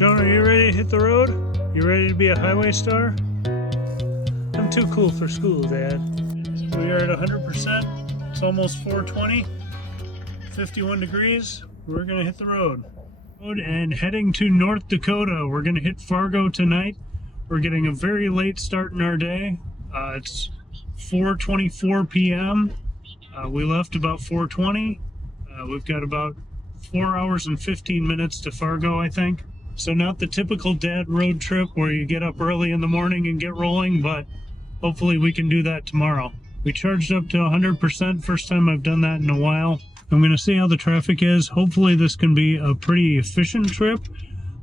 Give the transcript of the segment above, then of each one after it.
Joan, are you ready to hit the road? You ready to be a highway star? I'm too cool for school, Dad. We are at 100%. It's almost 4:20. 51 degrees. We're gonna hit the road. And heading to North Dakota. We're gonna hit Fargo tonight. We're getting a very late start in our day. It's 4:24 p.m. We left about 4:20. We've got about 4 hours and 15 minutes to Fargo, I think. So not the typical dad road trip where you get up early in the morning and get rolling, but hopefully we can do that tomorrow. We charged up to 100%, first time I've done that in a while. I'm going to see how the traffic is. Hopefully this can be a pretty efficient trip.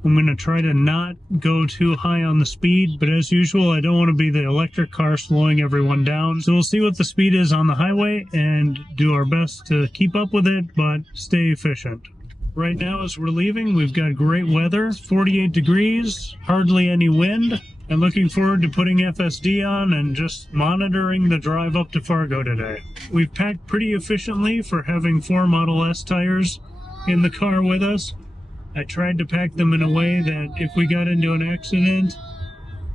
I'm going to try to not go too high on the speed, but as usual, I don't want to be the electric car slowing everyone down. So we'll see what the speed is on the highway and do our best to keep up with it, but stay efficient. Right now, as we're leaving, we've got great weather, 48 degrees, hardly any wind. I'm looking forward to putting FSD on and just monitoring the drive up to Fargo today. We've packed pretty efficiently for having 4 Model S tires in the car with us. I tried to pack them in a way that if we got into an accident,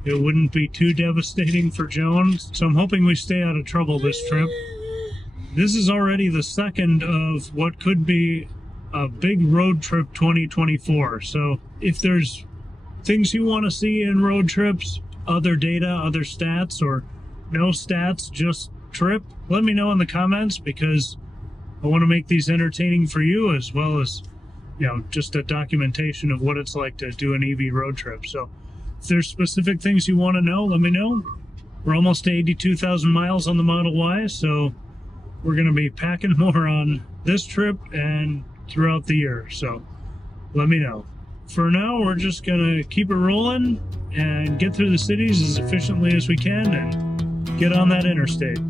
it wouldn't be too devastating for Joan. So I'm hoping we stay out of trouble this trip. This is already the second of what could be a big road trip 2024. So if there's things you want to see in road trips, other data, other stats, or no stats, just trip, let me know in the comments, because I want to make these entertaining for you, as well as, you know, just a documentation of what it's like to do an EV road trip. So if there's specific things you want to know, let me know. We're almost to 82,000 miles on the Model Y, so we're going to be packing more on this trip and throughout the year, so let me know. For now, we're just gonna keep it rolling and get through the cities as efficiently as we can and get on that interstate.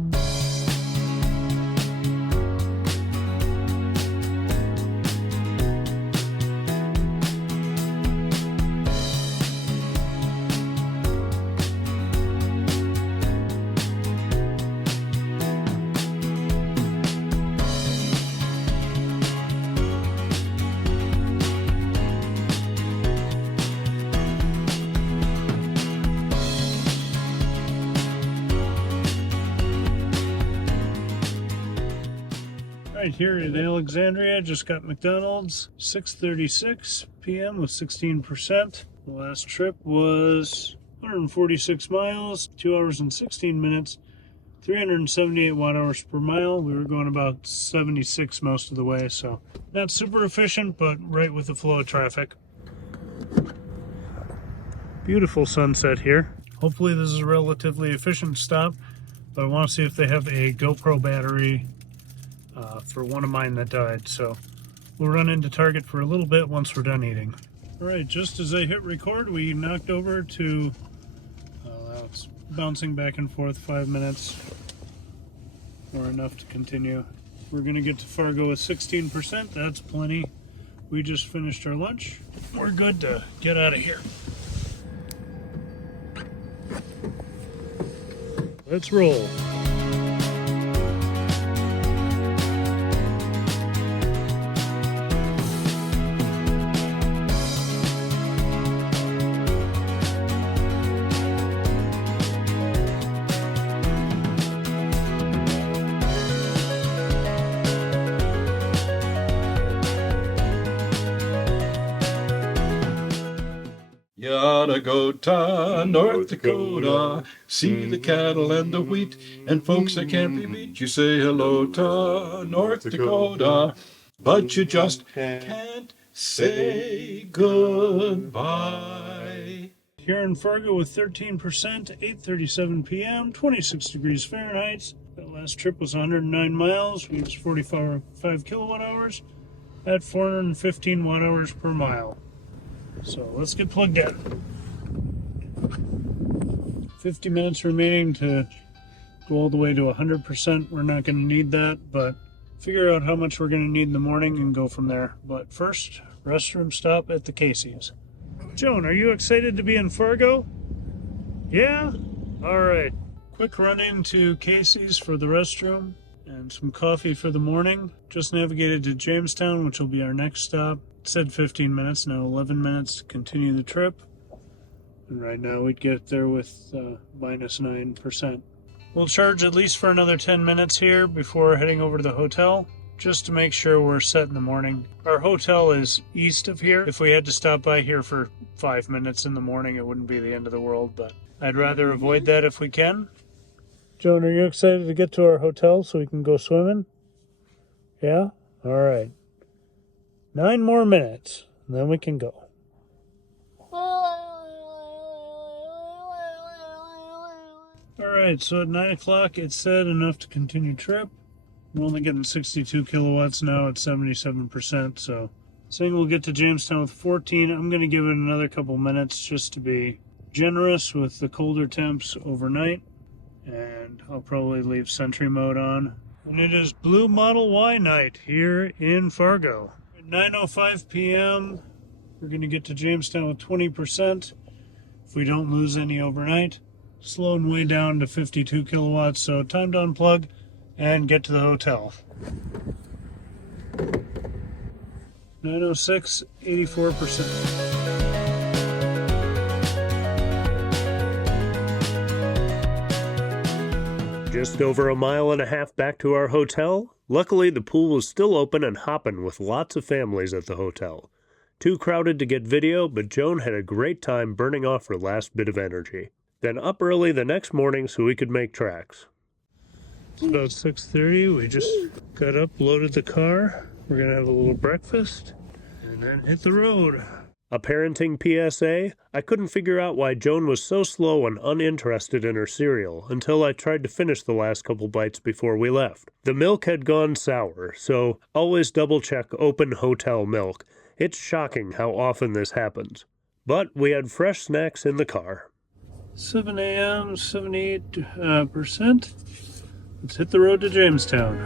Right here at Alexandria, just got McDonald's, 6:36 p.m. with 16%. The last trip was 146 miles, 2 hours and 16 minutes, 378 watt-hours per mile. We were going about 76 most of the way, so not super efficient, but right with the flow of traffic. Beautiful sunset here. Hopefully this is a relatively efficient stop, but I want to see if they have a GoPro battery for one of mine that died, so we'll run into Target for a little bit once we're done eating. All right, just as I hit record, we knocked over to, it's bouncing back and forth 5 minutes, or enough to continue. We're gonna get to Fargo with 16%, that's plenty. We just finished our lunch. We're good to get out of here. Let's roll. You oughta go to North Dakota, see the cattle and the wheat, and folks that can't be beat. You say hello to North Dakota, but you just can't say goodbye. Here in Fargo with 13%, 8:37 p.m., 26 degrees Fahrenheit. That last trip was 109 miles. We used 45 kilowatt hours at 415 watt-hours per mile. So let's get plugged in. 50 minutes remaining to go all the way to 100%. We're not going to need that, but figure out how much we're going to need in the morning and go from there. But first, restroom stop at the Casey's. Joan, are you excited to be in Fargo? Yeah? All right. Quick run into Casey's for the restroom and some coffee for the morning. Just navigated to Jamestown, which will be our next stop. said 15 minutes, now 11 minutes to continue the trip. And right now we'd get there with minus 9%. We'll charge at least for another 10 minutes here before heading over to the hotel, just to make sure we're set in the morning. Our hotel is east of here. If we had to stop by here for 5 minutes in the morning, it wouldn't be the end of the world, but I'd rather avoid that if we can. Joan, are you excited to get to our hotel so we can go swimming? Yeah? All right. 9 more minutes, and then we can go. Alright, so at 9 o'clock it said enough to continue trip. We're only getting 62 kilowatts now at 77%, so saying we'll get to Jamestown with 14. I'm going to give it another couple minutes just to be generous with the colder temps overnight, and I'll probably leave Sentry mode on. And it is Blue Model Y night here in Fargo. At 9:05 p.m. we're going to get to Jamestown with 20% if we don't lose any overnight. Slowing way down to 52 kilowatts, so time to unplug and get to the hotel. 9:06, 84%. Just over a mile and a half back to our hotel. Luckily, the pool was still open and hopping with lots of families at the hotel. Too crowded to get video, but Joan had a great time burning off her last bit of energy. Then up early the next morning so we could make tracks. It's about 6:30. We just got up, loaded the car. We're going to have a little breakfast and then hit the road. A parenting PSA, I couldn't figure out why Joan was so slow and uninterested in her cereal until I tried to finish the last couple bites before we left. The milk had gone sour, so always double check open hotel milk. It's shocking how often this happens. But we had fresh snacks in the car. 7 a.m., 78%. Let's hit the road to Jamestown.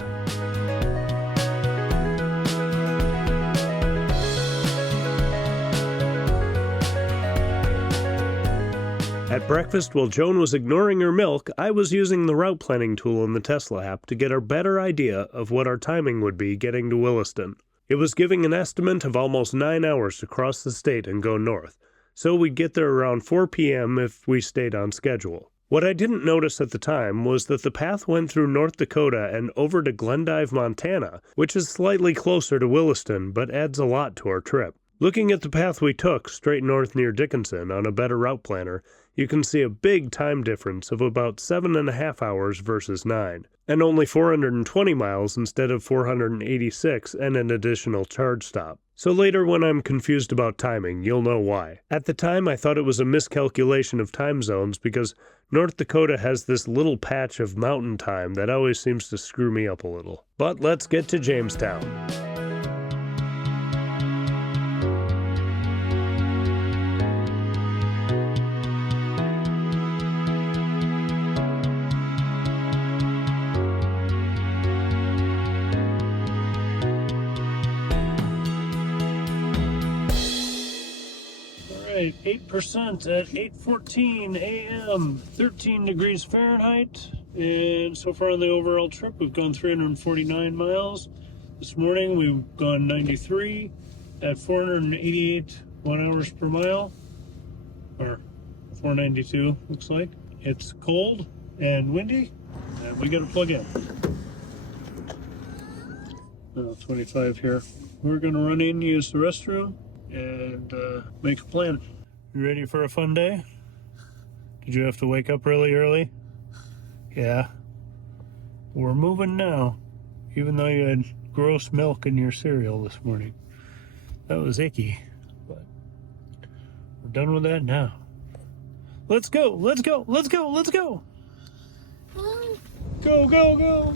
At breakfast, while Joan was ignoring her milk, I was using the route planning tool in the Tesla app to get a better idea of what our timing would be getting to Williston. It was giving an estimate of almost 9 hours to cross the state and go north, so we'd get there around 4 p.m. if we stayed on schedule. What I didn't notice at the time was that the path went through North Dakota and over to Glendive, Montana, which is slightly closer to Williston, but adds a lot to our trip. Looking at the path we took, straight north near Dickinson on a better route planner, you can see a big time difference of about 7.5 hours versus 9, and only 420 miles instead of 486 and an additional charge stop. So later when I'm confused about timing, you'll know why. At the time I thought it was a miscalculation of time zones because North Dakota has this little patch of mountain time that always seems to screw me up a little. But let's get to Jamestown. Alright, 8% at 8:14 a.m., 13 degrees Fahrenheit, and so far on the overall trip we've gone 349 miles. This morning we've gone 93 at 488 watt-hours per mile, or 492 looks like. It's cold and windy, and we gotta plug in. 25 here. We're gonna run in, use the restroom, and make a plan. You ready for a fun day? Did you have to wake up really early? Yeah. We're moving now, even though you had gross milk in your cereal this morning. That was icky, but we're done with that now. Let's go, let's go, let's go, let's go! Go, go, go!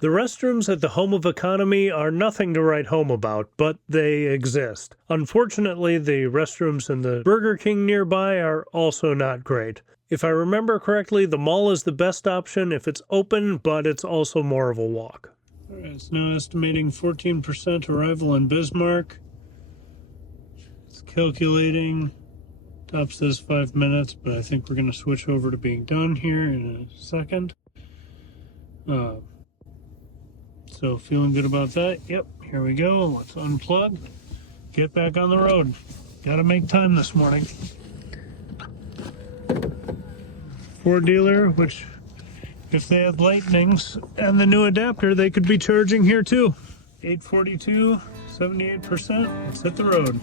The restrooms at the Home of Economy are nothing to write home about, but they exist. Unfortunately, the restrooms in the Burger King nearby are also not great. If I remember correctly, the mall is the best option if it's open, but it's also more of a walk. All right, it's now estimating 14% arrival in Bismarck. It's calculating. Top says 5 minutes, but I think we're going to switch over to being done here in a second. So feeling good about that. Yep, Here we go. Let's unplug. Get back on the road. Gotta make time this morning. Ford dealer, which if they had lightnings and the new adapter, they could be charging here too. 842, 78%. Let's hit the road.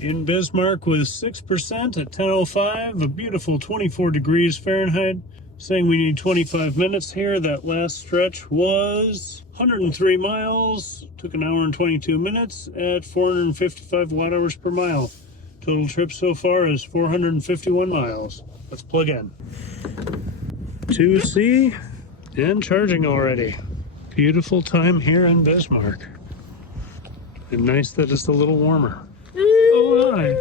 In Bismarck with 6% at 10:05, a beautiful 24 degrees Fahrenheit, saying we need 25 minutes here. That last stretch was 103 miles, took an hour and 22 minutes at 455 watt hours per mile. Total trip so far is 451 miles. Let's plug in. 2C and charging already. Beautiful time here in Bismarck. And nice that it's a little warmer. Oh, hi.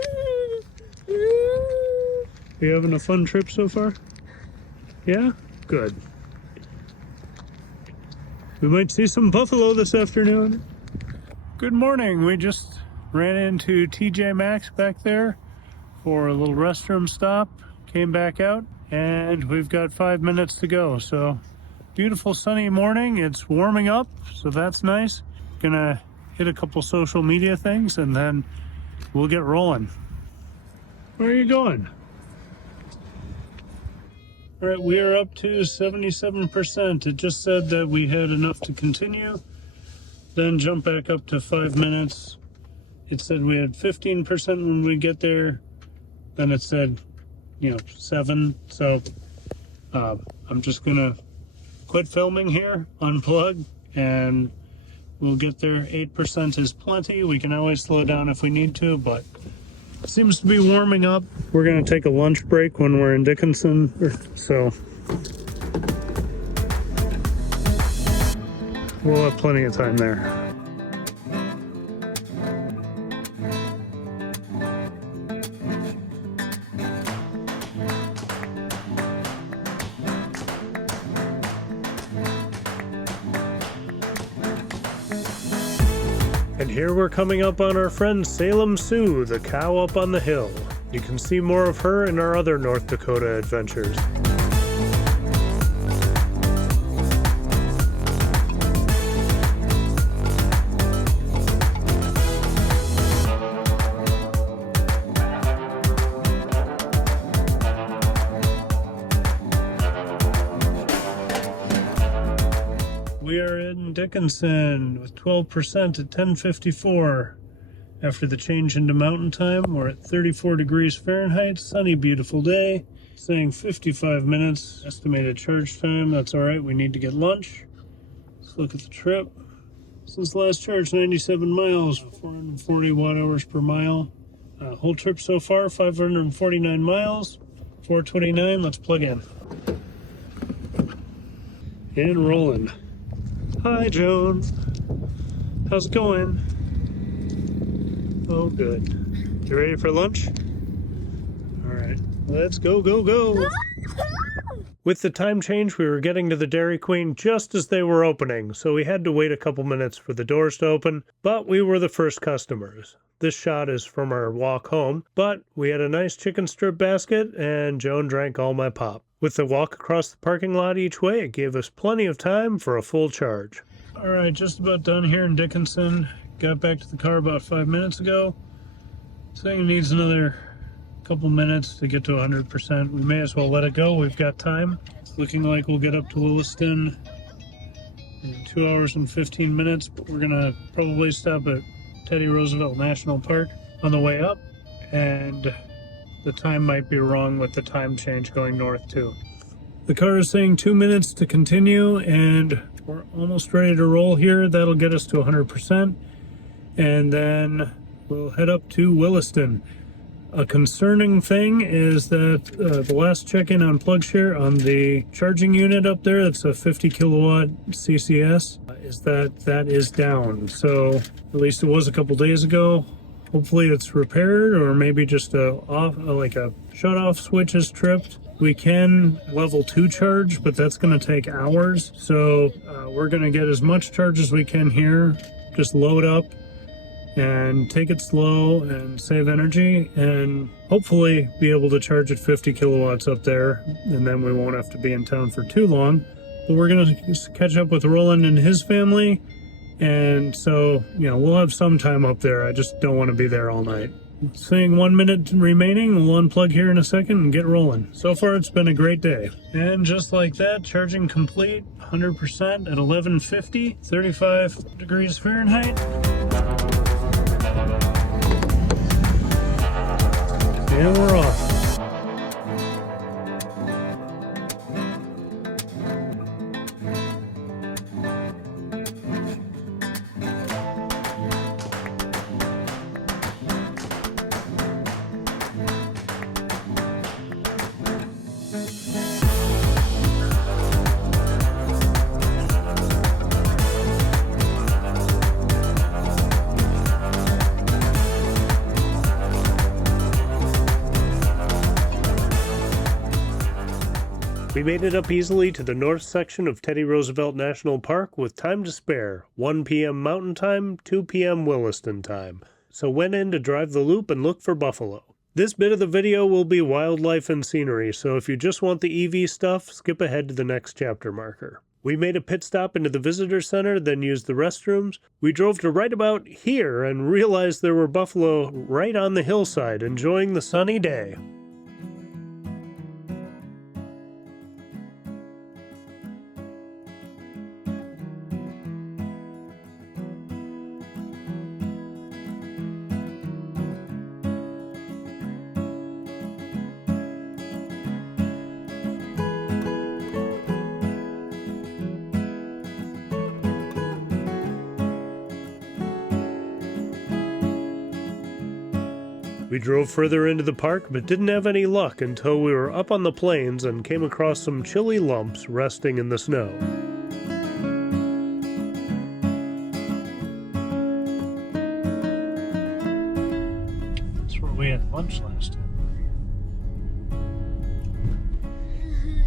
You having a fun trip so far? Yeah? Good. We might see some buffalo this afternoon. Good morning. We just ran into TJ Maxx back there for a little restroom stop. Came back out and we've got 5 minutes to go. So beautiful sunny morning. It's warming up, so that's nice. Gonna hit a couple social media things and then we'll get rolling. Where are you going? All right, we are up to 77%. It just said that we had enough to continue, then jump back up to 5 minutes. It said we had 15% when we get there. Then it said, 7. So I'm just gonna quit filming here, unplug, and we'll get there. 8% is plenty. We can always slow down if we need to, but it seems to be warming up. We're going to take a lunch break when we're in Dickinson, so we'll have plenty of time there. And here we're coming up on our friend Salem Sue, the cow up on the hill. You can see more of her in our other North Dakota adventures. We are in Dickinson with 12% at 10:54. After the change into mountain time, we're at 34 degrees Fahrenheit, sunny, beautiful day, saying 55 minutes estimated charge time. That's all right, we need to get lunch. Let's look at the trip. Since last charge, 97 miles, 440 watt hours per mile. Whole trip so far, 549 miles, 429. Let's plug in. And rolling. Hi, Joan. How's it going? Oh, good. You ready for lunch? All right, let's go, go, go. With the time change, we were getting to the Dairy Queen just as they were opening, so we had to wait a couple minutes for the doors to open, but we were the first customers. This shot is from our walk home, but we had a nice chicken strip basket, and Joan drank all my pop. With the walk across the parking lot each way, it gave us plenty of time for a full charge. All right, just about done here in Dickinson. Got back to the car about 5 minutes ago. Saying it needs another couple minutes to get to 100%. We may as well let it go. We've got time. It's looking like we'll get up to Williston in 2 hours and 15 minutes, but we're gonna probably stop at Teddy Roosevelt National Park on the way up, and the time might be wrong with the time change going north too. The car is saying 2 minutes to continue, and we're almost ready to roll here. That'll get us to 100%. And then we'll head up to Williston. A concerning thing is that the last check-in on PlugShare on the charging unit up there, that's a 50 kilowatt CCS, is that is down. So at least it was a couple days ago. Hopefully it's repaired, or maybe just like a shut-off switch is tripped. We can level 2 charge, but that's going to take hours. So we're going to get as much charge as we can here. Just load up and take it slow and save energy, and hopefully be able to charge at 50 kilowatts up there, and then we won't have to be in town for too long. But we're going to catch up with Roland and his family, and so, you know, we'll have some time up there. I just don't want to be there all night. Saying 1 minute remaining, we'll unplug here in a second and get rolling. So far it's been a great day. And just like that, charging complete, 100% at 1150, 35 degrees Fahrenheit. And we're off. We made it up easily to the north section of Teddy Roosevelt National Park with time to spare, 1 p.m. Mountain Time, 2 p.m. Williston Time, so went in to drive the loop and look for buffalo. This bit of the video will be wildlife and scenery, so if you just want the EV stuff, skip ahead to the next chapter marker. We made a pit stop into the visitor center, then used the restrooms. We drove to right about here and realized there were buffalo right on the hillside enjoying the sunny day. We drove further into the park, but didn't have any luck until we were up on the plains and came across some chilly lumps resting in the snow. That's where we had lunch last time.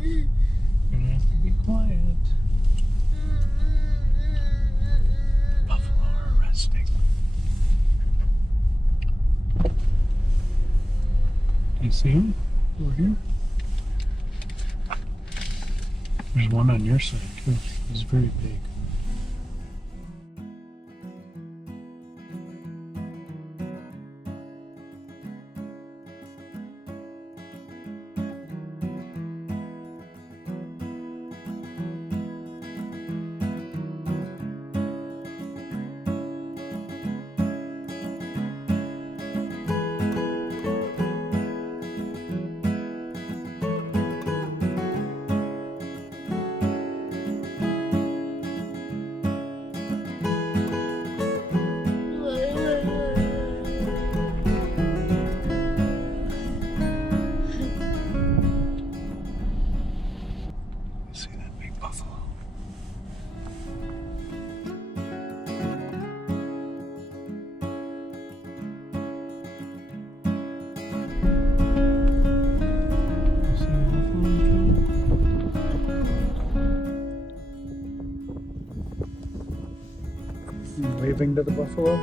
You're gonna have to be quiet. Buffalo are resting. You see him over here? There's one on your side too. He's very big. Waving to the buffalo.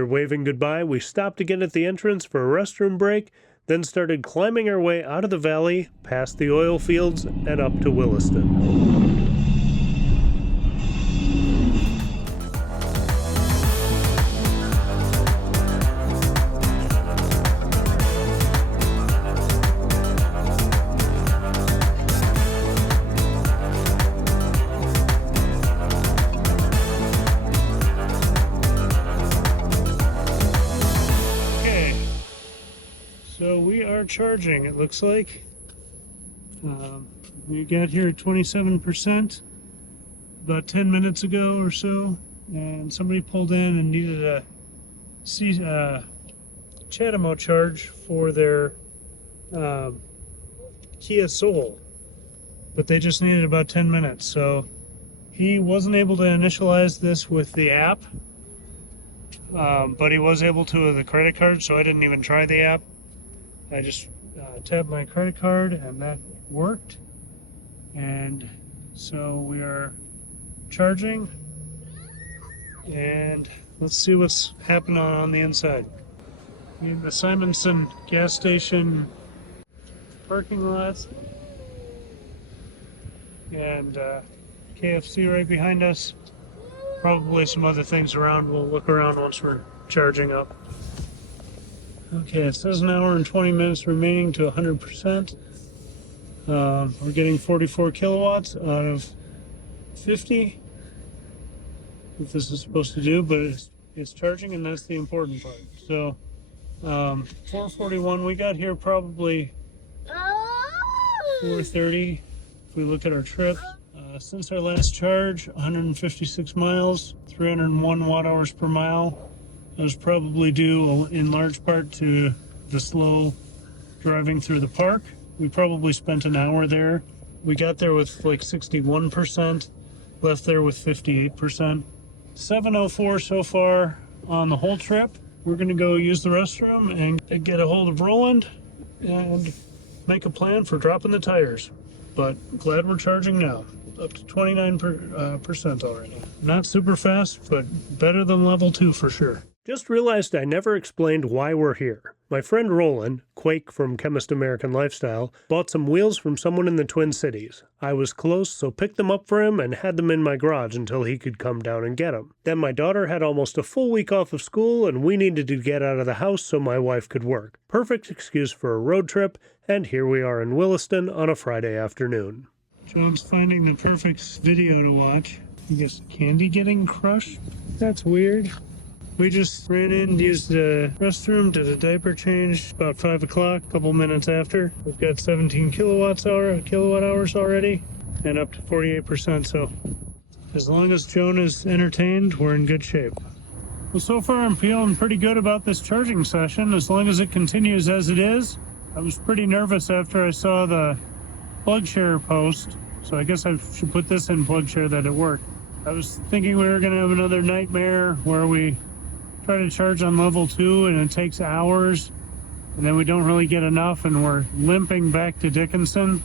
After waving goodbye, we stopped again at the entrance for a restroom break, then started climbing our way out of the valley, past the oil fields, and up to Williston. So we are charging, it looks like. We got here at 27% about 10 minutes ago or so, and somebody pulled in and needed a CHAdeMO charge for their Kia Soul, but they just needed about 10 minutes. So he wasn't able to initialize this with the app, but he was able to with the credit card, so I didn't even try the app. I just tapped my credit card and that worked. And so we are charging, and let's see what's happening on the inside. In the Simonson gas station parking lot, and KFC right behind us. Probably some other things around. We'll look around once we're charging up. Okay, it says an hour and 20 minutes remaining to 100%. We're getting 44 kilowatts out of 50, what this is supposed to do, but it's charging, and that's the important part. So 4:41, we got here probably 4:30 if we look at our trip. Since our last charge, 156 miles, 301 watt hours per mile. That was probably due in large part to the slow driving through the park. We probably spent an hour there. We got there with like 61%, left there with 58%. 7:04 so far on the whole trip. We're gonna go use the restroom and get a hold of Roland and make a plan for dropping the tires. But glad we're charging now, up to 29% already. Not super fast, but better than level 2 for sure. Just realized I never explained why we're here. My friend Roland, Quake from Chemist American Lifestyle, bought some wheels from someone in the Twin Cities. I was close, so picked them up for him and had them in my garage until he could come down and get them. Then my daughter had almost a full week off of school, and we needed to get out of the house so my wife could work. Perfect excuse for a road trip, and here we are in Williston on a Friday afternoon. John's finding the perfect video to watch. I guess candy getting crushed? That's weird. We just ran in, used the restroom, did a diaper change about 5 o'clock, a couple minutes after. We've got 17 kilowatt hours already, and up to 48%. So as long as Joan is entertained, we're in good shape. Well, so far I'm feeling pretty good about this charging session, as long as it continues as it is. I was pretty nervous after I saw the PlugShare post, so I guess I should put this in PlugShare that it worked. I was thinking we were going to have another nightmare where we try to charge on level 2 and it takes hours, and then we don't really get enough and we're limping back to Dickinson.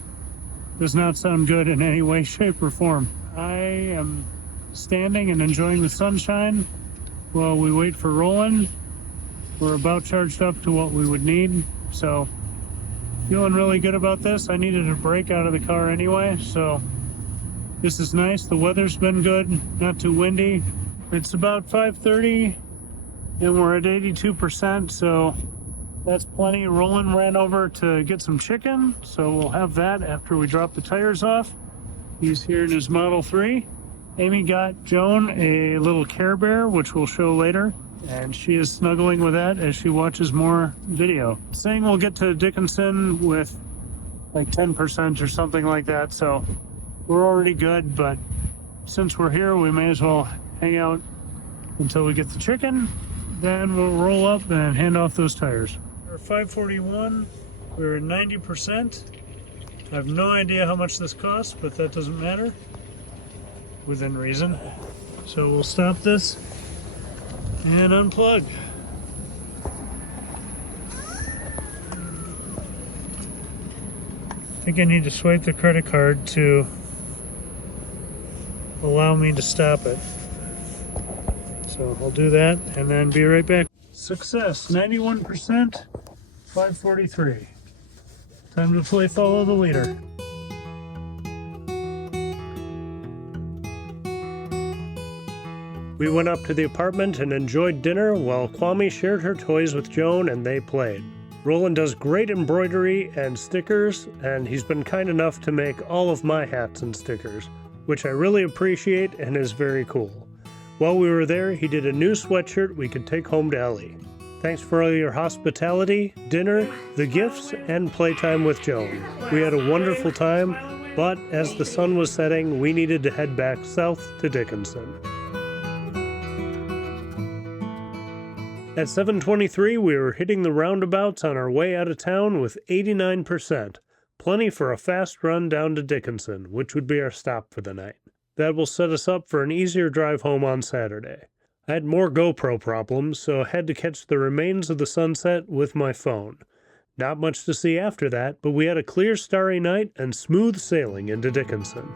Does not sound good in any way, shape, or form. I am standing and enjoying the sunshine while we wait for Roland. We're about charged up to what we would need, so feeling really good about this. I needed a break out of the car anyway, so this is nice. The weather's been good, not too windy. It's about 5:30 and we're at 82%, so that's plenty. Roland ran over to get some chicken, so we'll have that after we drop the tires off. He's here in his Model 3. Amy got Joan a little Care Bear, which we'll show later, and she is snuggling with that as she watches more video. Saying we'll get to Dickinson with like 10% or something like that, so we're already good, but since we're here, we may as well hang out until we get the chicken. Then we'll roll up and hand off those tires. We're 541, we're at 90%. I have no idea how much this costs, but that doesn't matter, within reason. So we'll stop this and unplug. I think I need to swipe the credit card to allow me to stop it. So I'll do that and then be right back. Success, 91%, 543. Time to play follow the leader. We went up to the apartment and enjoyed dinner while Kwame shared her toys with Joan and they played. Roland does great embroidery and stickers, and he's been kind enough to make all of my hats and stickers, which I really appreciate and is very cool. While we were there, he did a new sweatshirt we could take home to Ellie. Thanks for all your hospitality, dinner, the gifts, and playtime with Joan. We had a wonderful time, but as the sun was setting, we needed to head back south to Dickinson. At 7:23, we were hitting the roundabouts on our way out of town with 89%. Plenty for a fast run down to Dickinson, which would be our stop for the night. That will set us up for an easier drive home on Saturday. I had more GoPro problems, so I had to catch the remains of the sunset with my phone. Not much to see after that, but we had a clear, starry night and smooth sailing into Dickinson.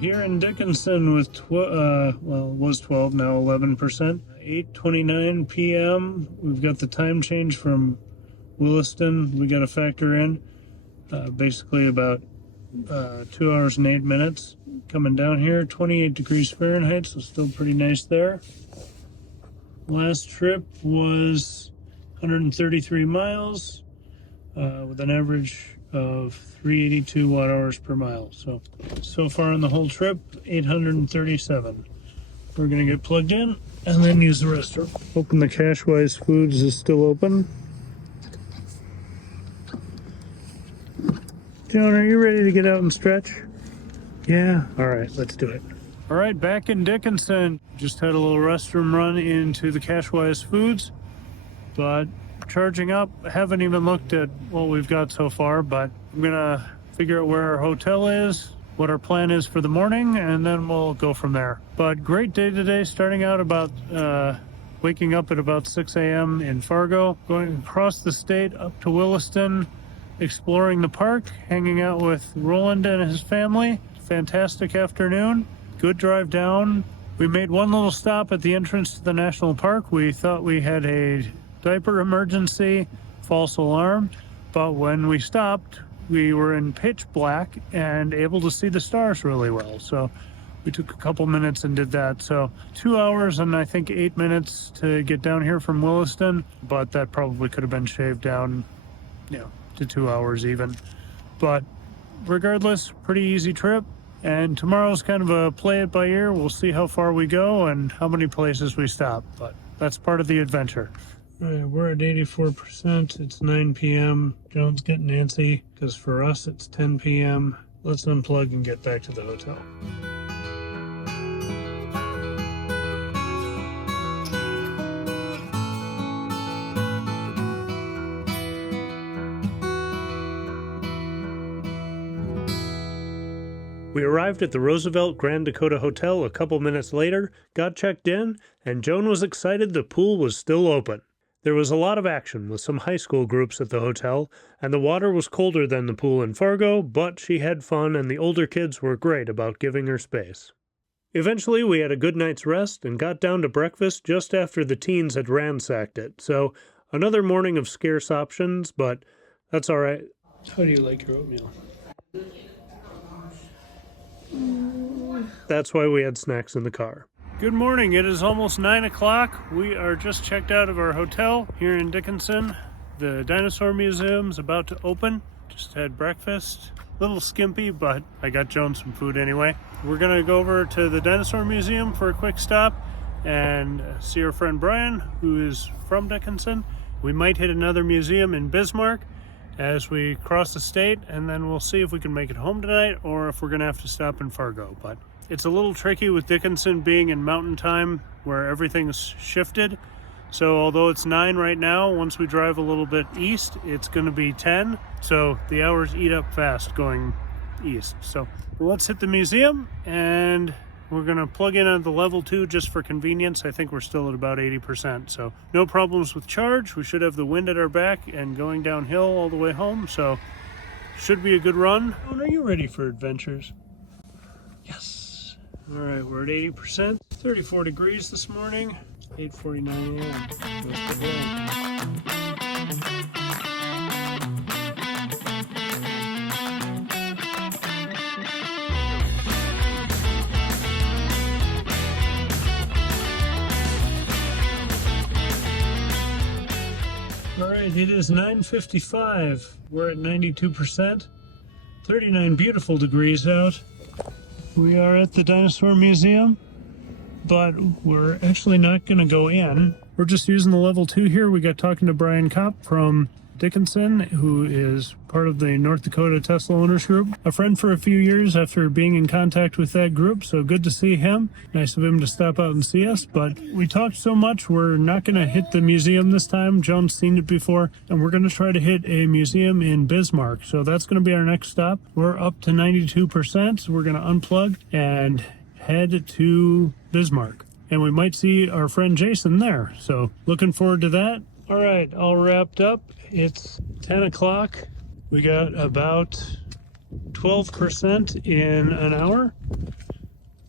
Here in Dickinson with, it was 12, now 11%. 8:29 p.m. We've got the time change from Williston. We got to factor in basically about 2 hours and 8 minutes. Coming down here, 28 degrees Fahrenheit, so still pretty nice there. Last trip was 133 miles with an average of 382 watt hours per mile. So far on the whole trip, 837. We're gonna get plugged in and then use the restroom. Hoping the Cashwise Foods is still open. Joan, are you ready to get out and stretch? Yeah? All right, let's do it. All right, back in Dickinson. Just had a little restroom run into the Cashwise Foods, but charging up. Haven't even looked at what we've got so far, but I'm gonna figure out where our hotel is, what our plan is for the morning, and then we'll go from there. But great day today, starting out about waking up at about 6 a.m. in Fargo, going across the state up to Williston, exploring the park, hanging out with Roland and his family. Fantastic afternoon, good drive down. We made one little stop at the entrance to the national park. We thought we had a diaper emergency, false alarm, but when we stopped, we were in pitch black and able to see the stars really well. So we took a couple minutes and did that. So 2 hours and I think 8 minutes to get down here from Williston, but that probably could have been shaved down, to 2 hours even. But regardless, pretty easy trip. And tomorrow's kind of a play it by ear. We'll see how far we go and how many places we stop, but that's part of the adventure. All right, we're at 84%. It's 9 p.m. Joan's getting antsy because for us it's 10 p.m. Let's unplug and get back to the hotel. We arrived at the Roosevelt Grand Dakota Hotel a couple minutes later, got checked in, and Joan was excited the pool was still open. There was a lot of action with some high school groups at the hotel, and the water was colder than the pool in Fargo, but she had fun and the older kids were great about giving her space. Eventually, we had a good night's rest and got down to breakfast just after the teens had ransacked it, so another morning of scarce options, but that's all right. How do you like your oatmeal? That's why we had snacks in the car. Good morning. It is almost 9 o'clock. We are just checked out of our hotel here in Dickinson. The Dinosaur Museum's about to open. Just had breakfast. little skimpy, but I got Joan some food anyway. We're gonna go over to the Dinosaur Museum for a quick stop and see our friend Brian, who is from Dickinson. We might hit another museum in Bismarck as we cross the state, and then we'll see if we can make it home tonight or if we're gonna have to stop in Fargo. But it's a little tricky with Dickinson being in mountain time where everything's shifted. So although it's 9 right now, once we drive a little bit east, it's gonna be 10. So the hours eat up fast going east. So let's hit the museum, and we're gonna plug in at the level 2 just for convenience. I think we're still at about 80%. So no problems with charge. We should have the wind at our back and going downhill all the way home. So should be a good run. Are you ready for adventures? Yes. All right, we're at 80%. 34 degrees this morning. 8:49 a.m. That's the day. All right, it is 9:55. We're at 92%. 39 beautiful degrees out. We are at the Dinosaur Museum, but we're actually not going to go in. We're just using the level 2 here. We got talking to Brian Kopp from Dickinson, who is part of the North Dakota Tesla Owners Group. A friend for a few years after being in contact with that group, so good to see him. Nice of him to stop out and see us, but we talked so much, we're not going to hit the museum this time. Joan's seen it before, and we're going to try to hit a museum in Bismarck. So that's going to be our next stop. We're up to 92%, so we're going to unplug and head to Bismarck. And we might see our friend Jason there, so looking forward to that. All right, all wrapped up. It's 10 o'clock. We got about 12% in an hour,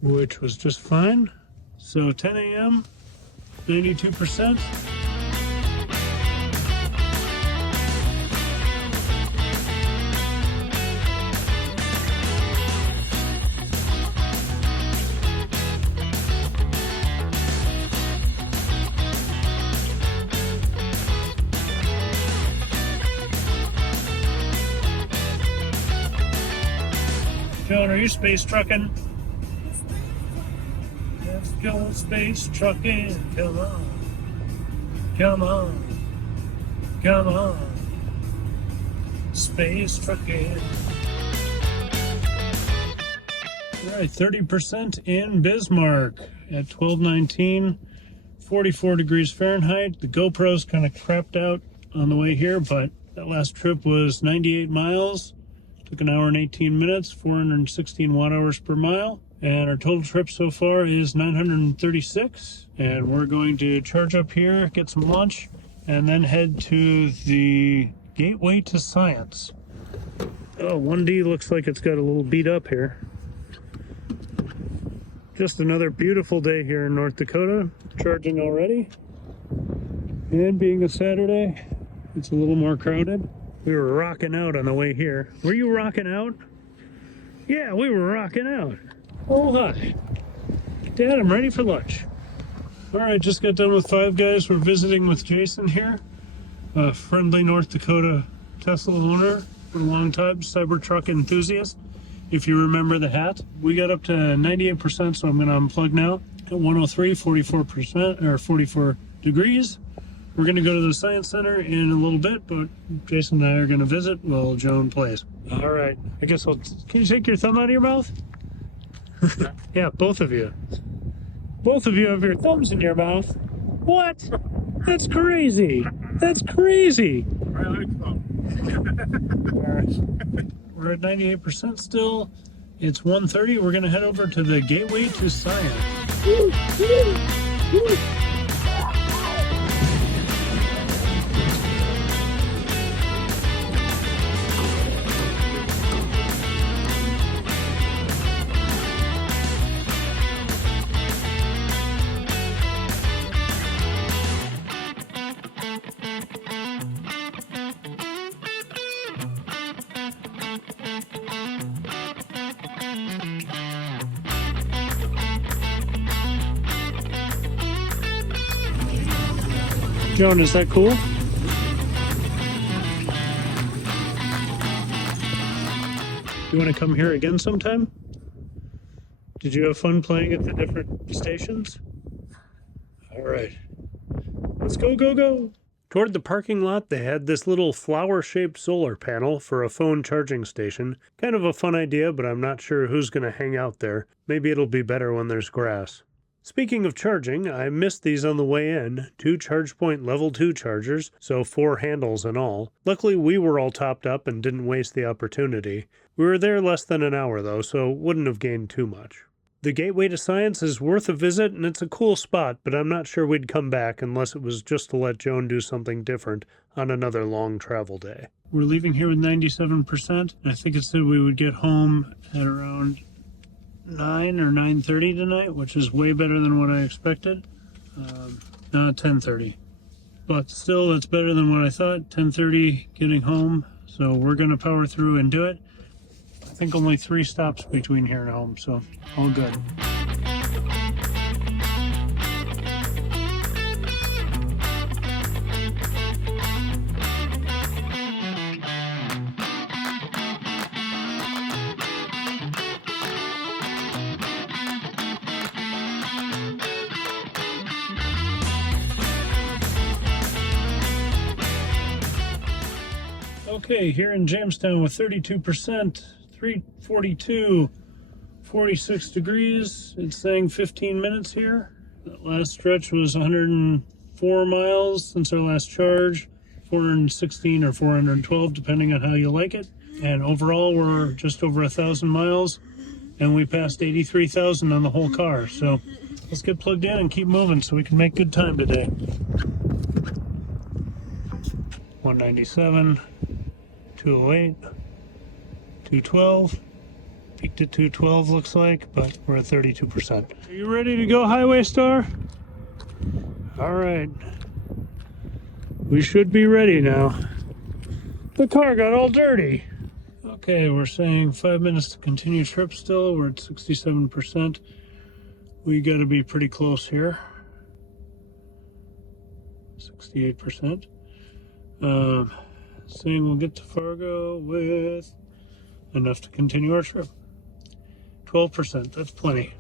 which was just fine. So 10 a.m., 92%. Joan, are you space trucking? Let's go space trucking. Come on. Come on. Come on. Space trucking. All right, 30% in Bismarck at 12:19, 44 degrees Fahrenheit. The GoPro's kind of crapped out on the way here, but that last trip was 98 miles. Took an hour and 18 minutes, 416 watt hours per mile. And our total trip so far is 936. And we're going to charge up here, get some lunch, and then head to the Gateway to Science. Oh, 1D looks like it's got a little beat up here. Just another beautiful day here in North Dakota. Charging already. And being a Saturday, it's a little more crowded. We were rocking out on the way here. Were you rocking out? Yeah, we were rocking out. Oh, hi. Dad, I'm ready for lunch. All right, just got done with Five Guys. We're visiting with Jason here, a friendly North Dakota Tesla owner for a long time, Cybertruck enthusiast, if you remember the hat. We got up to 98%, so I'm going to unplug now. At 103, 44%, or 44 degrees. We're going to go to the Science Center in a little bit, but Jason and I are going to visit while Joan plays. All right. I guess can you take your thumb out of your mouth? Yeah, both of you. Both of you have your thumbs in your mouth. What? That's crazy. That's crazy. We're at 98% still. It's 1:30. We're going to head over to the Gateway to Science. Woo, woo, woo. Joan, is that cool? You want to come here again sometime? Did you have fun playing at the different stations? All right. Let's go, go, go. Toward the parking lot, they had this little flower-shaped solar panel for a phone charging station. Kind of a fun idea, but I'm not sure who's going to hang out there. Maybe it'll be better when there's grass. Speaking of charging, I missed these on the way in. 2 ChargePoint Level 2 chargers, so 4 handles in all. Luckily, we were all topped up and didn't waste the opportunity. We were there less than an hour, though, so wouldn't have gained too much. The Gateway to Science is worth a visit, and it's a cool spot, but I'm not sure we'd come back unless it was just to let Joan do something different on another long travel day. We're leaving here with 97%. I think it said we would get home at around 9 or 9:30 tonight, which is way better than what I expected. 10:30. But still, it's better than what I thought. 10:30 getting home, so we're going to power through and do it. I think only 3 stops between here and home, so all good. Okay, here in Jamestown with 32%, 342, 46 degrees. It's saying 15 minutes here. That last stretch was 104 miles since our last charge, 416 or 412, depending on how you like it. And overall, we're just over 1,000 miles, and we passed 83,000 on the whole car. So let's get plugged in and keep moving so we can make good time today. 197. 208, 212, peaked at 212 looks like, but we're at 32%. Are you ready to go, Highway Star? All right. We should be ready now. The car got all dirty. Okay, we're saying 5 minutes to continue trip still. We're at 67%. We got to be pretty close here. 68%. Saying we'll get to Fargo with enough to continue our trip. 12%, that's plenty.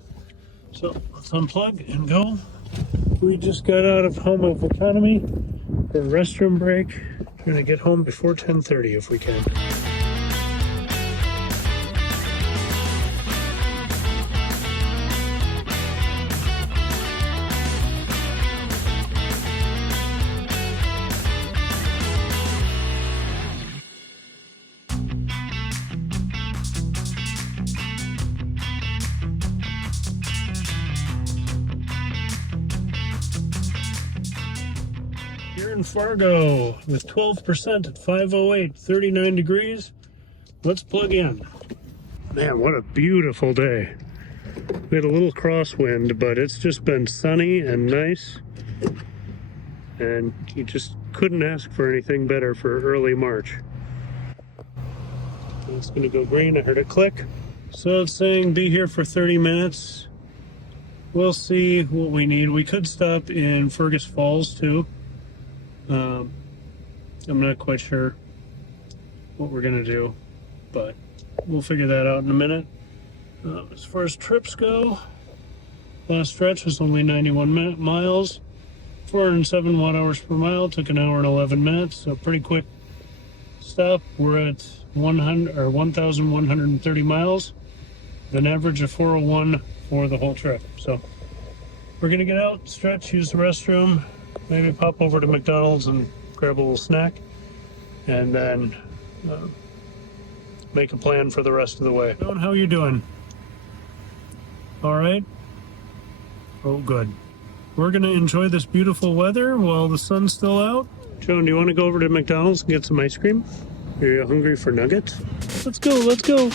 So let's unplug and go. We just got out of home of economy for a restroom break. Trying to get home before 10:30 if we can. In Fargo with 12% at 508, 39 degrees. Let's plug in. Man, what a beautiful day. We had a little crosswind, but it's just been sunny and nice. And you just couldn't ask for anything better for early March. It's going to go green. I heard it click. So it's saying be here for 30 minutes. We'll see what we need. We could stop in Fergus Falls too. I'm not quite sure what we're gonna do, but we'll figure that out in a minute. As far as trips go, last stretch was only 91 miles, 407 watt-hours per mile, took an hour and 11 minutes, so pretty quick stop. We're at 1,130 miles, with an average of 401 for the whole trip. So we're gonna get out, stretch, use the restroom, maybe pop over to McDonald's and grab a little snack, and then make a plan for the rest of the way. Joan, how are you doing? All right? Oh, good. We're going to enjoy this beautiful weather while the sun's still out. Joan, do you want to go over to McDonald's and get some ice cream? Are you hungry for nuggets? Let's go, let's go.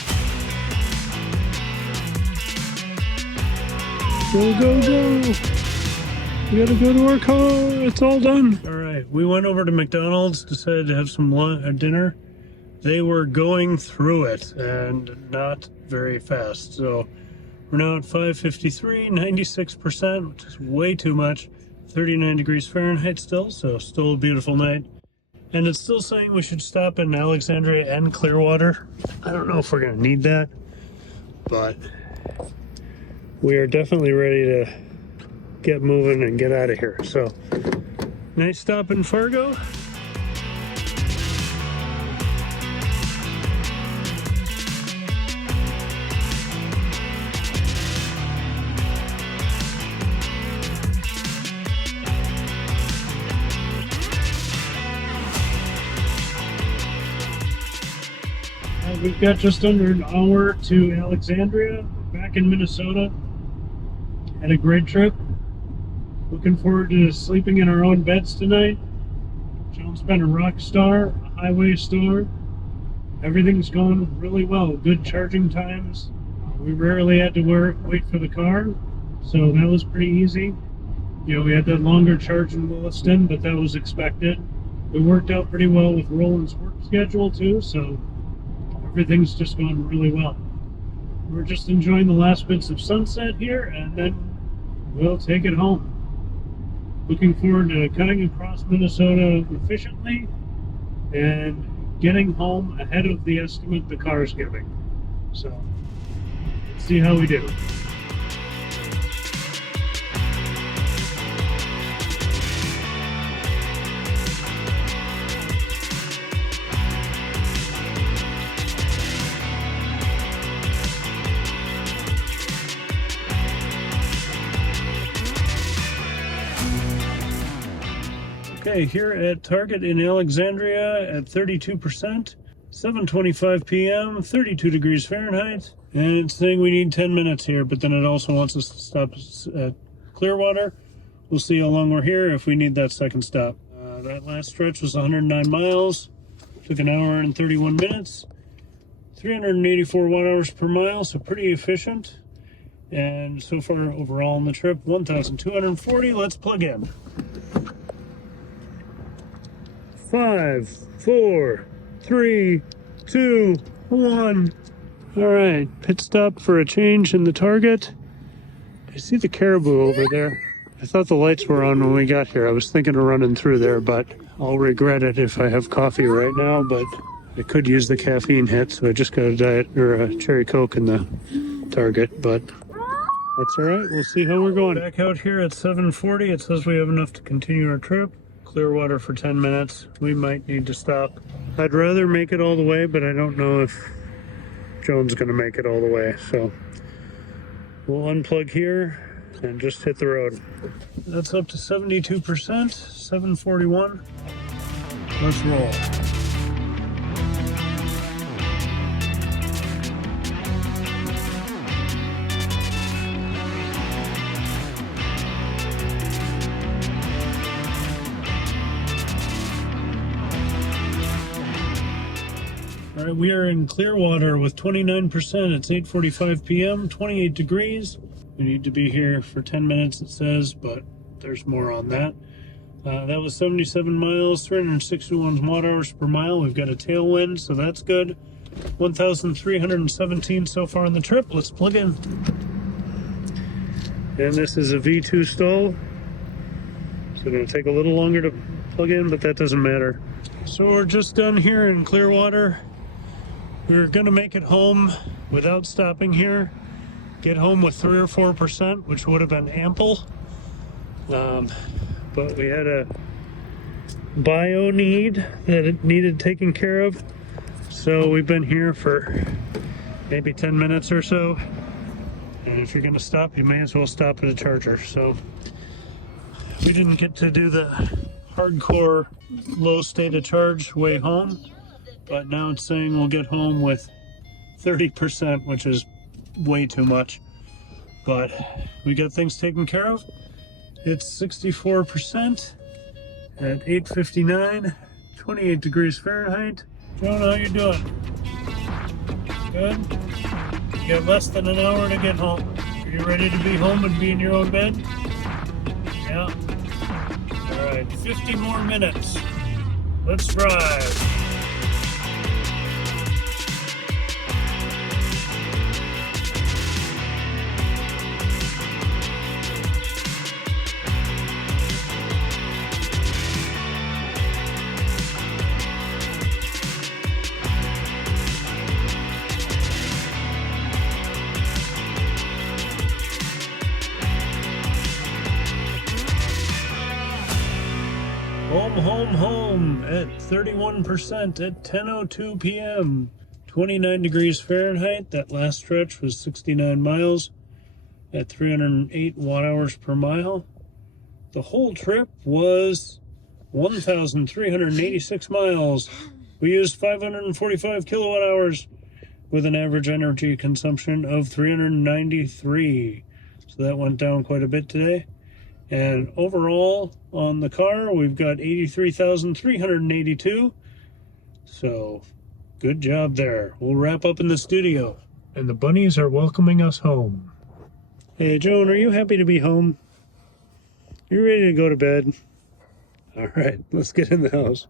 Go, go, go. We gotta go to our car. It's all done. All right, we went over to McDonald's, decided to have some dinner. They were going through it and not very fast. So we're now at 553, 96%, which is way too much. 39 degrees Fahrenheit still, so still a beautiful night. And it's still saying we should stop in Alexandria and Clearwater. I don't know if we're going to need that, but we are definitely ready to get moving and get out of here. So, nice stop in Fargo. We've got just under an hour to Alexandria, back in Minnesota. Had a great trip. Looking forward to sleeping in our own beds tonight. Joan's been a rock star, a highway star. Everything's going really well. Good charging times. We rarely had to wait for the car, so that was pretty easy. You know, we had that longer charge in Williston, but that was expected. It worked out pretty well with Roland's work schedule too, so everything's just going really well. We're just enjoying the last bits of sunset here, and then we'll take it home. Looking forward to cutting across Minnesota efficiently and getting home ahead of the estimate the car's giving. So, let's see how we do. Okay, here at Target in Alexandria at 32%, 7:25 p.m., 32 degrees Fahrenheit, and it's saying we need 10 minutes here, but then it also wants us to stop at Clearwater. We'll see how long we're here if we need that second stop. That last stretch was 109 miles, took an hour and 31 minutes, 384 watt-hours per mile, so pretty efficient. And so far overall on the trip, 1,240. Let's plug in. 5, 4, 3, 2, 1. All right, pit stop for a change in the Target. I see the Caribou over there. I thought the lights were on when we got here. I was thinking of running through there, but I'll regret it if I have coffee right now, but I could use the caffeine hit, so I just got a diet or a cherry Coke in the Target, but that's all right. We'll see how we're going. Back out here at 7:40. It says we have enough to continue our trip. Clearwater for 10 minutes. We might need to stop. I'd rather make it all the way, but I don't know if Joan's going to make it all the way. So we'll unplug here and just hit the road. That's up to 72%, 741. Let's roll. All right, we are in Clearwater with 29%. It's 8:45 p.m., 28 degrees. We need to be here for 10 minutes, it says, but there's more on that. That was 77 miles, 361 watt-hours per mile. We've got a tailwind, so that's good. 1,317 so far on the trip. Let's plug in. And this is a V2 stall, so it'll take a little longer to plug in, but that doesn't matter. So we're just done here in Clearwater. We're gonna make it home without stopping here. Get home with 3 or 4%, which would have been ample. But we had a bio need that it needed taken care of. So we've been here for maybe 10 minutes or so. And if you're gonna stop, you may as well stop at a charger. So we didn't get to do the hardcore low state of charge way home. But now it's saying we'll get home with 30%, which is way too much. But we got things taken care of. It's 64% at 8:59, 28 degrees Fahrenheit. Joan, how you doing? Good? You got less than an hour to get home. Are you ready to be home and be in your own bed? Yeah. All right, 50 more minutes. Let's drive. home at 31% at 10:02 p.m. 29 degrees Fahrenheit. That last stretch was 69 miles at 308 watt-hours per mile. The whole trip was 1,386 miles. We used 545 kilowatt-hours with an average energy consumption of 393. So that went down quite a bit today. And overall on the car, we've got 83,382. So good job there. We'll wrap up in the studio. And the bunnies are welcoming us home. Hey, Joan, are you happy to be home? You ready to go to bed? All right, let's get in the house.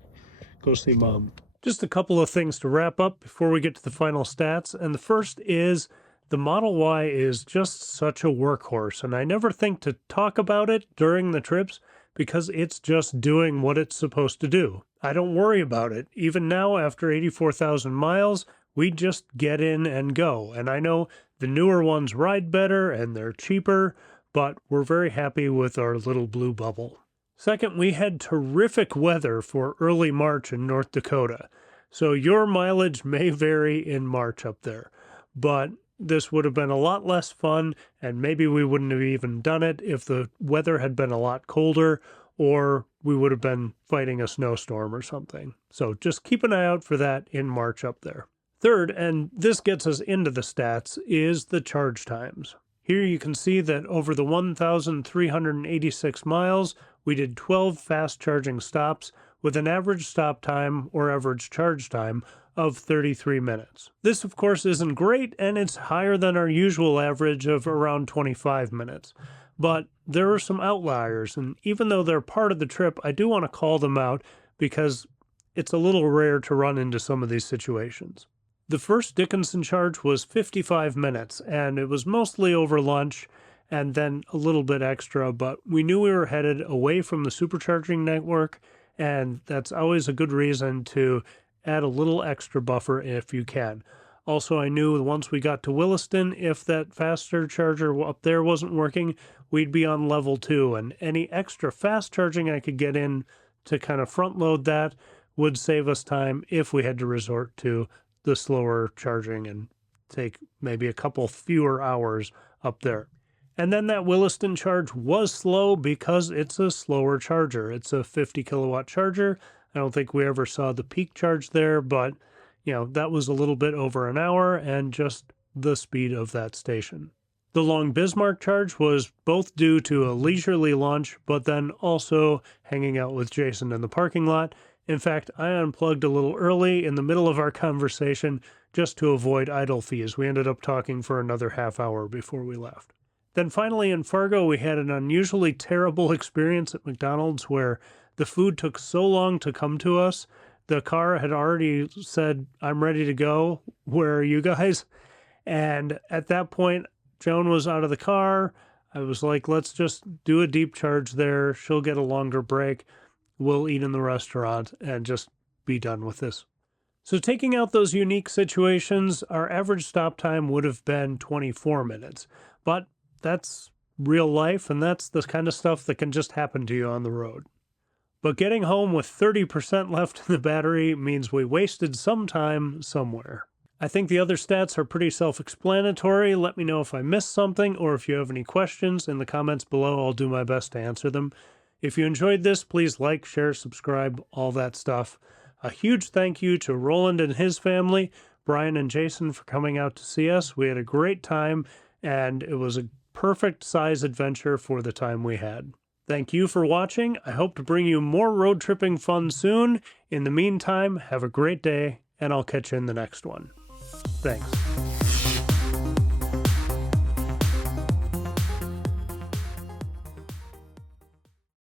Go see Mom. Just a couple of things to wrap up before we get to the final stats. And the first is the Model Y is just such a workhorse. And I never think to talk about it during the trips because it's just doing what it's supposed to do. I don't worry about it. Even now, after 84,000 miles, we just get in and go. And I know the newer ones ride better and they're cheaper, but we're very happy with our little blue bubble. Second, we had terrific weather for early March in North Dakota. So your mileage may vary in March up there, but this would have been a lot less fun, and maybe we wouldn't have even done it if the weather had been a lot colder, or we would have been fighting a snowstorm or something. So just keep an eye out for that in March up there. Third, and this gets us into the stats, is the charge times. Here you can see that over the 1,386 miles, we did 12 fast charging stops with an average stop time or average charge time of 33 minutes. This, of course, isn't great, and it's higher than our usual average of around 25 minutes. But there are some outliers, and even though they're part of the trip, I do want to call them out because it's a little rare to run into some of these situations. The first Dickinson charge was 55 minutes, and it was mostly over lunch and then a little bit extra, but we knew we were headed away from the supercharging network, and that's always a good reason to add a little extra buffer if you can. Also, I knew once we got to Williston, if that faster charger up there wasn't working, we'd be on level 2, and any extra fast charging I could get in to kind of front load that would save us time if we had to resort to the slower charging and take maybe a couple fewer hours up there. And then that Williston charge was slow because it's a slower charger. It's a 50 kilowatt charger. I don't think we ever saw the peak charge there, but that was a little bit over an hour and just the speed of that station. The long Bismarck charge was both due to a leisurely lunch, but then also hanging out with Jason in the parking lot. In fact, I unplugged a little early in the middle of our conversation just to avoid idle fees. We ended up talking for another half hour before we left. Then finally in Fargo, we had an unusually terrible experience at McDonald's where the food took so long to come to us. The car had already said, "I'm ready to go. Where are you guys?" And at that point, Joan was out of the car. I was like, let's just do a deep charge there. She'll get a longer break. We'll eat in the restaurant and just be done with this. So taking out those unique situations, our average stop time would have been 24 minutes. But that's real life, and that's the kind of stuff that can just happen to you on the road. But getting home with 30% left in the battery means we wasted some time somewhere. I think the other stats are pretty self-explanatory. Let me know if I missed something or if you have any questions in the comments below. I'll do my best to answer them. If you enjoyed this, please like, share, subscribe, all that stuff. A huge thank you to Roland and his family, Brian and Jason, for coming out to see us. We had a great time, and it was a perfect size adventure for the time we had. Thank you for watching. I hope to bring you more road tripping fun soon. In the meantime, have a great day, and I'll catch you in the next one. Thanks.